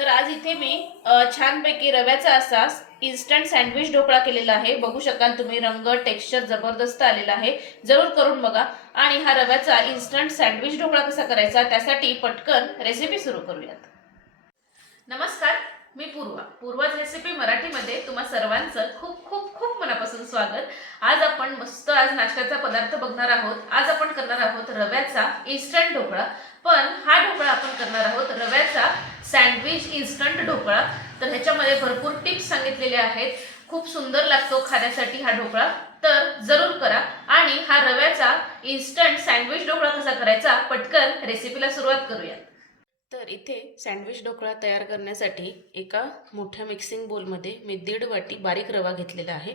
तर आज इथे मी छानपैकी रव्याचा असा इन्स्टंट सँडविच ढोकळा केलेला आहे. बघू शकाल तुम्ही रंग टेक्स्चर जबरदस्त आलेला आहे. जरूर करून बघा. आणि हा रव्याचा इन्स्टंट सँडविच ढोकळा कसा करायचा त्यासाठी पटकन रेसिपी सुरू करूयात. नमस्कार मी पूर्वा. पूर्वाज रेसिपी मराठीमध्ये तुम्हा सर्वांचं खूप खूप खूप मनापासून स्वागत. आज आपण मस्त आज नाश्त्याचा पदार्थ बघणार आहोत. आज आपण करणार आहोत रव्याचा इन्स्टंट ढोकळा. पण हा ढोकळा आपण करणार आहोत रव्याचा सँडविच इन्स्टंट ढोकळा. तर ह्याच्यामध्ये भरपूर टिप्स सांगितलेले आहेत. खूप सुंदर लागतो खाण्यासाठी हा ढोकळा. तर जरूर करा. आणि हा रव्याचा इन्स्टंट सँडविच ढोकळा कसा करायचा पटकन रेसिपीला सुरुवात करूया. तर इथे सँडविच ढोकळा तयार करण्यासाठी एका मोठ्या मिक्सिंग बोलमध्ये मी दीड वाटी बारीक रवा घेतलेला आहे.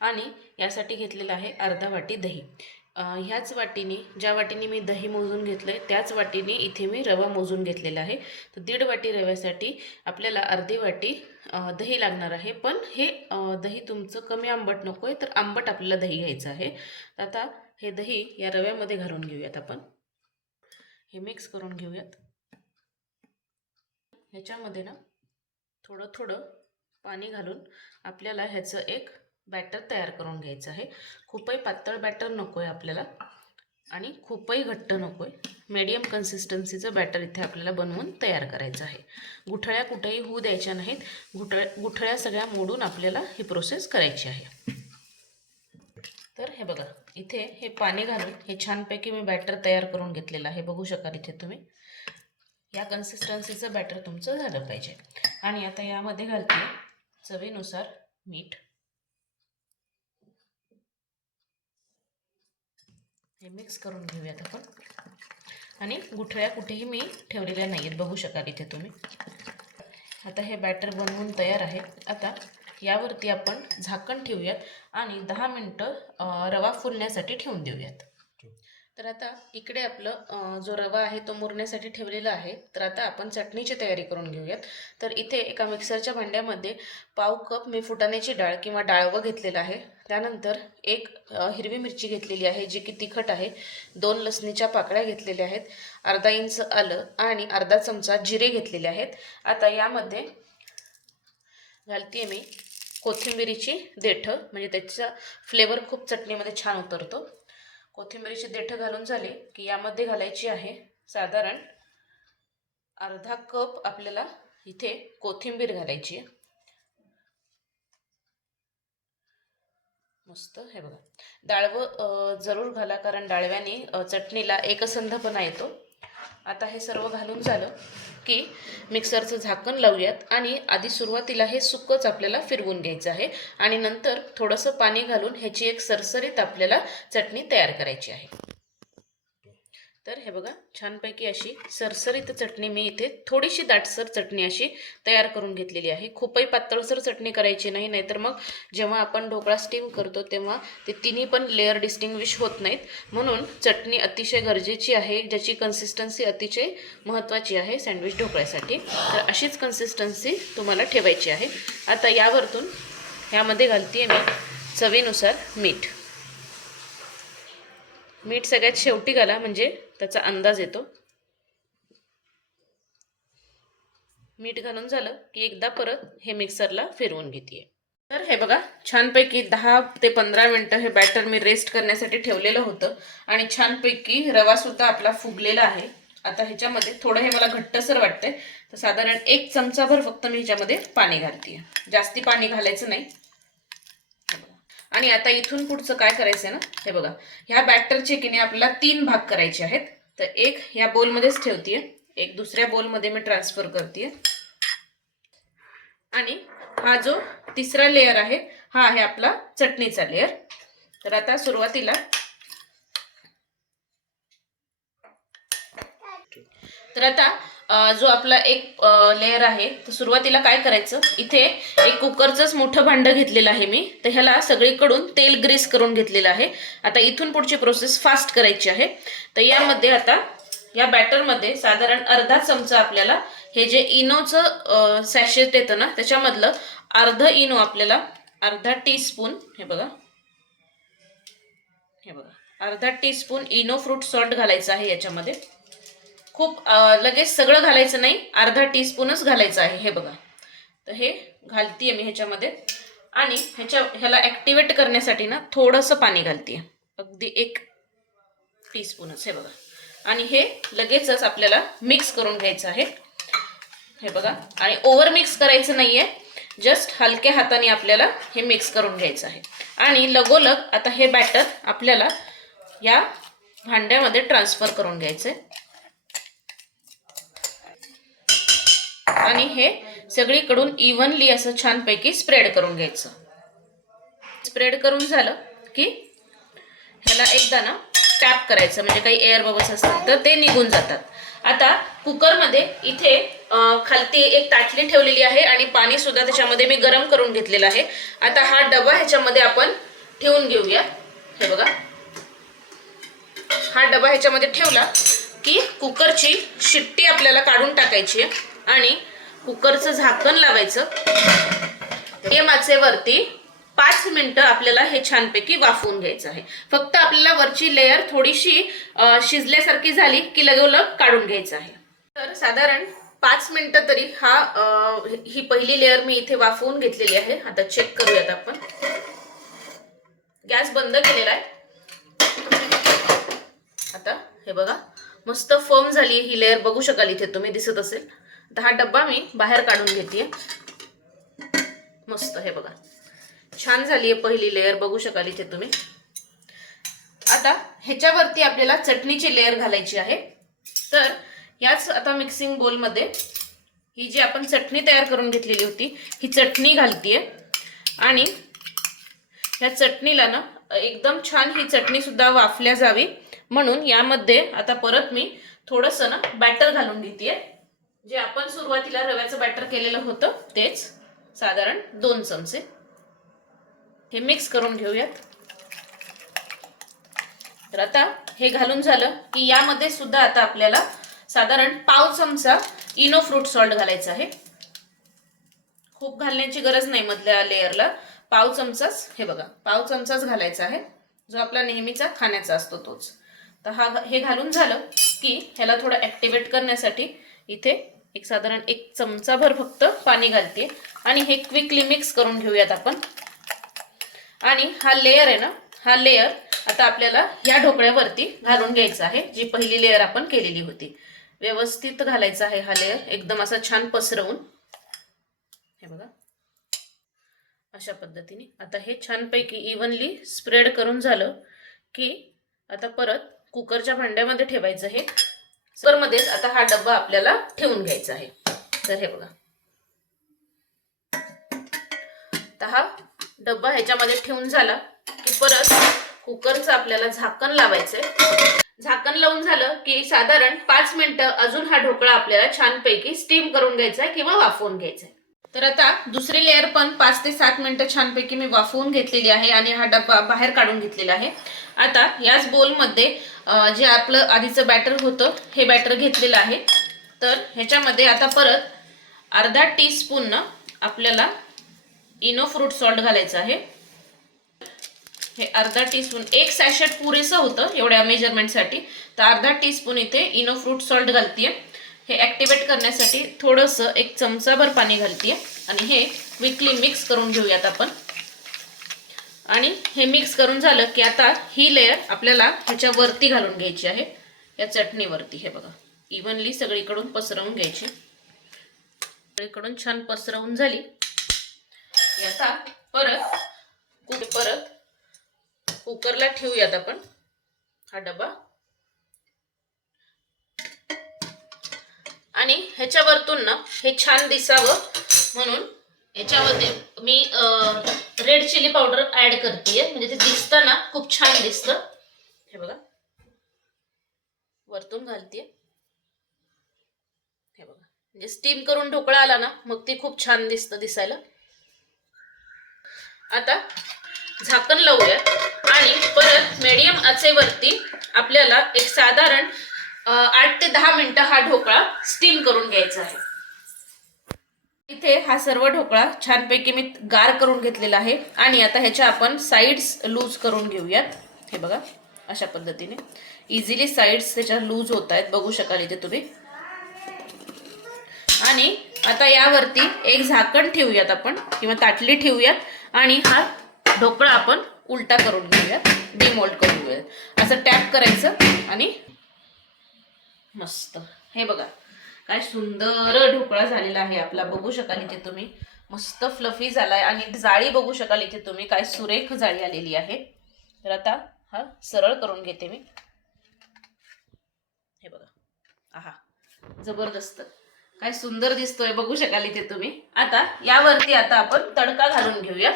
आणि यासाठी घेतलेला आहे अर्धा वाटी दही. ह्याच वाटीने ज्या वाटीने मी दही मोजून घेतलं आहे त्याच वाटीने इथे मी रवा मोजून घेतलेला आहे. तर दीड वाटी रव्यासाठी आपल्याला अर्धी वाटी दही लागणार आहे. पण हे दही तुमचं कमी आंबट नको आहे तर आंबट आपल्याला दही घ्यायचं आहे. तर आता हे दही या रव्यामध्ये घालून घेऊयात आपण. हे मिक्स करून घेऊयात. ह्याच्यामध्ये ना थोडं थोडं पाणी घालून आपल्याला ह्याचं एक बॅटर तयार करून घ्यायचं आहे. खूपही पातळ बॅटर नको आहे आपल्याला आणि खूपही घट्ट नको आहे मीडियम कन्सिस्टन्सीचं बॅटर इथे आपल्याला बनवून तयार करायचं आहे. गुठळ्या कुठेही होऊ द्यायच्या नाहीत. गुठळ्या गुठळ्या सगळ्या मोडून आपल्याला ही प्रोसेस करायची आहे. तर हे बघा इथे हे पाणी घालून हे छानपैकी मी बॅटर तयार करून घेतलेलं आहे. बघू शकाल इथे तुम्ही. या कन्सिस्टन्सीचं बॅटर तुमचं झालं पाहिजे. आणि आता यामध्ये घालते चवीनुसार मीठ. हे मिक्स करून घेऊयात आपण. आणि गुठळ्या कुठेही मी ठेवलेल्या नाही आहेत बघू शकाल इथे तुम्ही. आता हे बॅटर बनवून तयार आहे. आता यावरती आपण झाकण ठेवूयात आणि दहा मिनटं रवा फुलण्यासाठी ठेवून देऊयात. तर आता इकडे आपलं जो रवा आहे तो मुरण्यासाठी ठेवलेला आहे. तर आता आपण चटणीची तयारी करून घेऊयात. तर इथे एका मिक्सरच्या भांड्यामध्ये पाव कप मी फुटाण्याची डाळ किंवा डाळवं घेतलेलं आहे. त्यानंतर एक हिरवी मिरची घेतलेली आहे जी की तिखट आहे. दोन लसणीच्या पाकळ्या घेतलेल्या आहेत. अर्धा इंच आलं आणि अर्धा चमचा जिरे घेतलेले आहेत. आता यामध्ये घालते मी कोथिंबिरीची देठं म्हणजे त्याचा फ्लेवर खूप चटणीमध्ये छान उतरतो. कोथिंबिरीची देठं घालून झाले की यामध्ये घालायची आहे साधारण अर्धा कप आपल्याला इथे कोथिंबीर घालायची आहे. मस्त हे बघा. डाळवं जरूर घाला कारण डाळव्याने चटणीला एकसंधपणा येतो. आता हे सर्व घालून झालं की मिक्सरचं झाकण लावूयात आणि आधी सुरुवातीला हे सुकंच आपल्याला फिरवून घ्यायचं आहे आणि नंतर थोडंसं पाणी घालून ह्याची एक सरसरीत आपल्याला चटणी तयार करायची आहे. तर हे बघा छानपैकी अशी सरसरीत चटणी मी इथे थोडीशी दाटसर चटणी अशी तयार करून घेतलेली आहे. खूपही पातळसर चटणी करायची नाही नाहीतर मग जेव्हा आपण ढोकळा स्टीम करतो तेव्हा ते तिन्ही पण लेअर डिस्टिंग्विश होत नाहीत. म्हणून चटणी अतिशय गरजेची आहे ज्याची कन्सिस्टन्सी अतिशय महत्त्वाची आहे सँडविच ढोकळ्यासाठी. तर अशीच कन्सिस्टन्सी तुम्हाला ठेवायची आहे. आता यावरतून ह्यामध्ये घालते मी चवीनुसार मीठ. मीठ सगळ्यात शेवटी घाला म्हणजे त्याचा अंदाज येतो. मीठ घालून झालं की एकदा परत हे मिक्सरला फिरवून घेते तर हे बघा छानपैकी दहा ते पंधरा मिनटं हे बॅटर मी रेस्ट करण्यासाठी ठेवलेलं होतं आणि छानपैकी रवासुद्धा आपला फुगलेला आहे. आता ह्याच्यामध्ये थोडं हे मला घट्टसर वाटतंय. तर साधारण एक चमचाभर फक्त मी ह्याच्यामध्ये पाणी घालते जास्ती पाणी घालायचं नाही. आणि आता इथून पुढचं काय करायचं ना? हे बघा. ह्या बॅटरचे किने आपल्याला तीन भाग करायचे आहेत. तर एक ह्या बोलमध्येच ठेवतीये. एक दुसऱ्या बोलमध्ये मी ट्रान्सफर करते आणि हा जो तिसरा लेअर आहे हा आहे आपला चटणीचा लेअर तर आता सुरुवातीला तर आता जो आपला एक लेअर आहे तर सुरुवातीला काय करायचं? इथे एक कुकरचंच मोठं भांडं घेतलेलं आहे मी. तर ह्याला सगळीकडून तेल ग्रीस करून घेतलेलं आहे. आता इथून पुढची प्रोसेस फास्ट करायची आहे. तर यामध्ये आता या बॅटरमध्ये साधारण अर्धा चमचा आपल्याला हे जे इनोचं सॅशेट येतं ना त्याच्यामधलं अर्ध इनो आपल्याला अर्धा टीस्पून हे बघा. हे बघा. अर्धा टीस्पून इनो फ्रूट सॉल्ट घालायचं आहे याच्यामध्ये. खूप लगेच सगळं घालायचं नाही अर्धा टीस्पूनच घालायचं आहे. हे बघा. तर हे घालतीये मी ह्याच्यामध्ये. आणि ह्याच्या ह्याला ॲक्टिवेट करण्यासाठी ना थोडंसं पाणी घालतीये. अगदी एक टीस्पूनच हे बघा. आणि हे लगेचच आपल्याला मिक्स करून घ्यायचं आहे. हे बघा. आणि ओव्हर मिक्स करायचं नाहीये. जस्ट हलक्या हाताने आपल्याला हे मिक्स करून घ्यायचं आहे. आणि लगोलग आता हे बॅटर आपल्याला या भांड्यामध्ये ट्रान्सफर करून घ्यायचं आहे आणि हे सगळीकडून इव्हनली असं छानपैकी स्प्रेड करून घ्यायचं. स्प्रेड करून झालं की ह्याला एकदा ना टॅप करायचं म्हणजे काही एअर बबल्स असतात तर ते निघून जातात. आता कुकरमध्ये इथे खालती एक ताटली ठेवलेली आहे आणि पाणी सुद्धा त्याच्यामध्ये मी गरम करून घेतलेलं आहे. आता हा डबा ह्याच्यामध्ये आपण ठेवून घेऊया. हे बघा. हा डबा ह्याच्यामध्ये ठेवला की कुकरची शिट्टी आपल्याला काढून टाकायची आहे. आणि कुकरचं झाकण लावायचं. या माचेवरती पाच मिनटं आपल्याला हे छानपैकी वाफवून घ्यायचं आहे. फक्त आपल्याला वरची लेयर थोडीशी शिजल्यासारखी झाली की लगोलग काढून घ्यायचं आहे. तर साधारण पाच मिनटं तरी हा ही पहिली लेअर मी इथे वाफवून घेतलेली आहे. आता चेक करूयात आपण. गॅस बंद केलेला आहे. आता हे बघा मस्त फर्म झाली ही लेअर बघू शकाल इथे तुम्ही दिसत असेल. हा डब्बा मी बाहेर काढून घेते मस्त हे बघा. छान झाली आहे पहिली लेअर बघू शकाल इथे तुम्ही. आता ह्याच्यावरती आपल्याला चटणीची लेअर घालायची आहे. तर याच आता मिक्सिंग बोलमध्ये ही जी आपण चटणी तयार करून घेतलेली होती ही चटणी घालतीये. आणि ह्या चटणीला ना एकदम छान ही चटणी सुद्धा वाफल्या जावी. म्हणून यामध्ये आता परत मी थोडंसं ना बॅटर घालून घेते जे आपण सुरुवातीला रव्याचं बॅटर केलेलं होतं तेच साधारण दोन चमचे. हे मिक्स करून घेऊयात. तर आता हे घालून झालं की यामध्ये सुद्धा आता आपल्याला साधारण पाव चमचा इनो फ्रूट सॉल्ट घालायचा आहे. खूप घालण्याची गरज नाही मधल्या लेअरला पाव चमचाच हे बघा पाव चमचाच घालायचा आहे. जो आपला नेहमीचा खाण्याचा असतो तोच. तर हा हे घालून झालं की ह्याला थोडं ॲक्टिवेट करण्यासाठी इथे एक साधारण एक चमचाभर फक्त पाणी घालते. आणि हे क्विकली मिक्स करून घेऊयात आपण. आणि हा लेयर आहे ना हा लेयर आता आपल्याला या ढोकळ्यावरती घालून घ्यायचा आहे जी पहिली लेयर आपण केलेली होती. व्यवस्थित घालायचा आहे हा लेअर एकदम असा छान पसरवून. हे बघा. अशा पद्धतीने. आता हे छानपैकी इव्हनली स्प्रेड करून झालं की आता परत कुकरच्या भांड्यामध्ये ठेवायचं हे. कुकरमध्येच आता हा डब्बा आपल्याला ठेवून घ्यायचा आहे. तर हे बघा. आता हा डब्बा ह्याच्यामध्ये ठेवून झाला की परत कुकरचं आपल्याला झाकण लावायचंय. झाकण लावून झालं की साधारण पाच मिनिटं अजून हा ढोकळा आपल्याला छानपैकी स्टीम करून घ्यायचा आहे किंवा वाफवून घ्यायचा आहे. तर आता दुसरी लेअर पण पाच ते सात मिनटं छानपैकी मी वाफवून घेतलेली आहे आणि हा डब्बा बाहेर काढून घेतलेला आहे. आता याच बोलमध्ये जे आपलं आधीचं बॅटर होतं हे बॅटर घेतलेलं आहे. तर ह्याच्यामध्ये आता परत अर्धा टी स्पून आपल्याला इनो फ्रूट सॉल्ट घालायचं आहे. हे अर्धा टीस्पून एक सॅशेट पुरेसं होतं एवढ्या मेजरमेंटसाठी तर अर्धा टीस्पून इथे इनो फ्रूट सॉल्ट घालतीये. हे ॲक्टिवेट करण्यासाठी थोडंसं एक चमचाभर पाणी घालते आणि हे विकली मिक्स करून घेऊयात आपण. आणि हे मिक्स करून झालं की आता ही लेअर आपल्याला ह्याच्यावरती घालून घ्यायची आहे. या चटणीवरती हे बघा. इव्हनली सगळीकडून पसरवून घ्यायची. सगळीकडून छान पसरवून झाली. आता परत परत कुकरला ठेवूयात आपण. हा डबा. आणि ह्याच्यावरतून ना हे छान दिसावं म्हणून ह्याच्यामध्ये मी रेड चिली पावडर ऍड करते म्हणजे ते दिसताना खूप छान दिसतं. हे बघा. वरतून घालते हे बघा. म्हणजे स्टीम करून ढोकळा आला ना मग ते खूप छान दिसतं दिसायला. आता झाकण लावूया. आणि परत मीडियम आचेवरती आपल्याला एक साधारण आठ ते दहा मिनिटं हा ढोकळा स्टीम करून घ्यायचा आहे. इथे हा सर्व ढोकळा छानपैकी मी गार करून घेतलेला आहे आणि आता ह्याच्या आपण साईड्स लूज करून घेऊयात. हे बघा अशा पद्धतीने. इझिली साईड्स त्याच्या लूज होत आहेत. बघू शकाल इथे तुम्ही. आणि आता यावरती एक झाकण ठेवूयात आपण किंवा ताटली ठेवूयात. आणि हा ढोकळा आपण उलटा करून घेऊयात. डिमोल्ड करून घेऊयात. असं टॅप करायचं आणि मस्त. हे बघा काय सुंदर ढोकळा झालेला आहे आपला. बघू शकाल इथे तुम्ही. मस्त फ्लफी झालाय आणि जाळी बघू शकाल इथे तुम्ही. काय सुरेख जाळी आलेली आहे. तर आता हा सरळ करून घेते मी. हे बघा. आहा जबरदस्त. काय सुंदर दिसतोय बघू शकाल इथे तुम्ही. आता यावरती आता आपण तडका घालून घेऊया.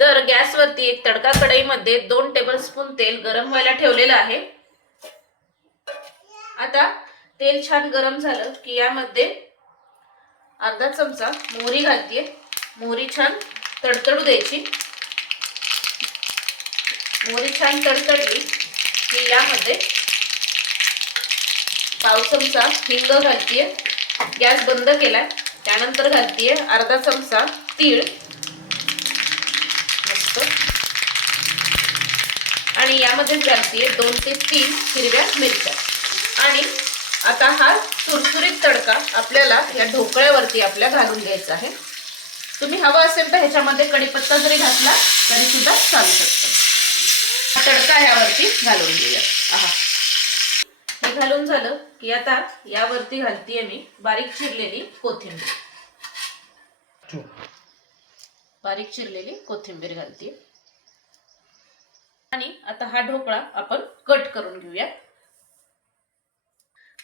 तर गॅसवरती एक तडका कढईमध्ये दोन टेबलस्पून तेल गरम व्हायला ठेवलेलं आहे. आता तेल छान गरम झालं की यामध्ये अर्धा चमचा मोहरी घालते मोहरी छान तडतडू द्यायची. मोहरी छान तडतडली की यामध्ये पाव चमचा हिंग घालतीये. गॅस बंद केलाय त्यानंतर घालतीये अर्धा चमचा तीळ. मस्त. आणि यामध्येच घालतीये दोन ते तीन हिरव्या मिरच्या. आणि आता हा सुरसुरीत तडका आपल्याला या ढोकळ्यावरती आपल्या घालून घ्यायचा आहे. तुम्ही हवा असेल तर ह्याच्यामध्ये कढीपत्ता जरी घातला तरी सुद्धा चालू शकतो. हा तडका ह्यावरती घालून घेऊया. आहा. हे घालून झालं की आता यावरती घालतीये मी बारीक चिरलेली कोथिंबीर. बारीक चिरलेली कोथिंबीर घालतीये. आणि आता हा ढोकळा आपण कट करून घेऊया.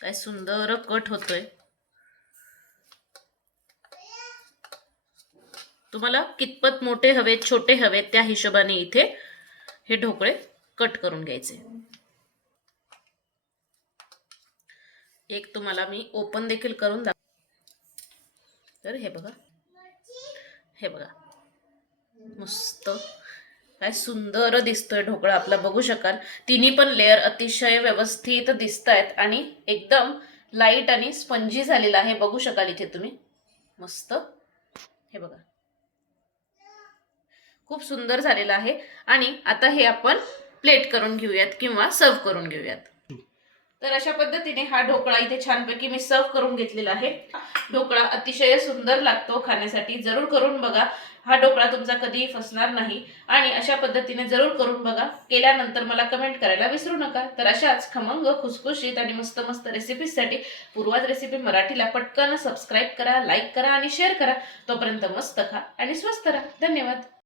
काय सुंदर कट होतोय. तुम्हाला कितपत मोठे हवेत छोटे हवेत त्या हिशोबाने इथे हे ढोकळे कट करून घ्यायचे. एक तुम्हाला मी ओपन देखील करून दाख तर हे बघा. हे बघा. मस्त. काय सुंदर दिसतोय ढोकळा आपला बघू शकाल. तिन्ही पण लेअर अतिशय व्यवस्थित दिसत आहेत आणि एकदम लाइट आणि स्पंजी झालेला आहे. बघू शकाल इथे तुम्ही. मस्त. हे बघा. खूप सुंदर झालेला आहे. आणि आता हे आपण प्लेट करून घेऊयात किंवा सर्व करून घेऊयात. तर अशा पद्धतीने हा ढोकळा इथे छानपैकी मी सर्व करून घेतलेला आहे. ढोकळा अतिशय सुंदर लागतो खाण्यासाठी. जरूर करून बघा. हा ढोकळा तुमचा कधीही फसणार नाही. आणि अशा पद्धतीने जरूर करून बघा. केल्यानंतर मला कमेंट करायला विसरू नका. तर अशाच खमंग खुसखुशीत आणि मस्त मस्त रेसिपीजसाठी पूर्वाज रेसिपी मराठीला पटकन सबस्क्राईब करा लाईक करा आणि शेअर करा. तोपर्यंत मस्त खा आणि स्वस्त राहा. धन्यवाद.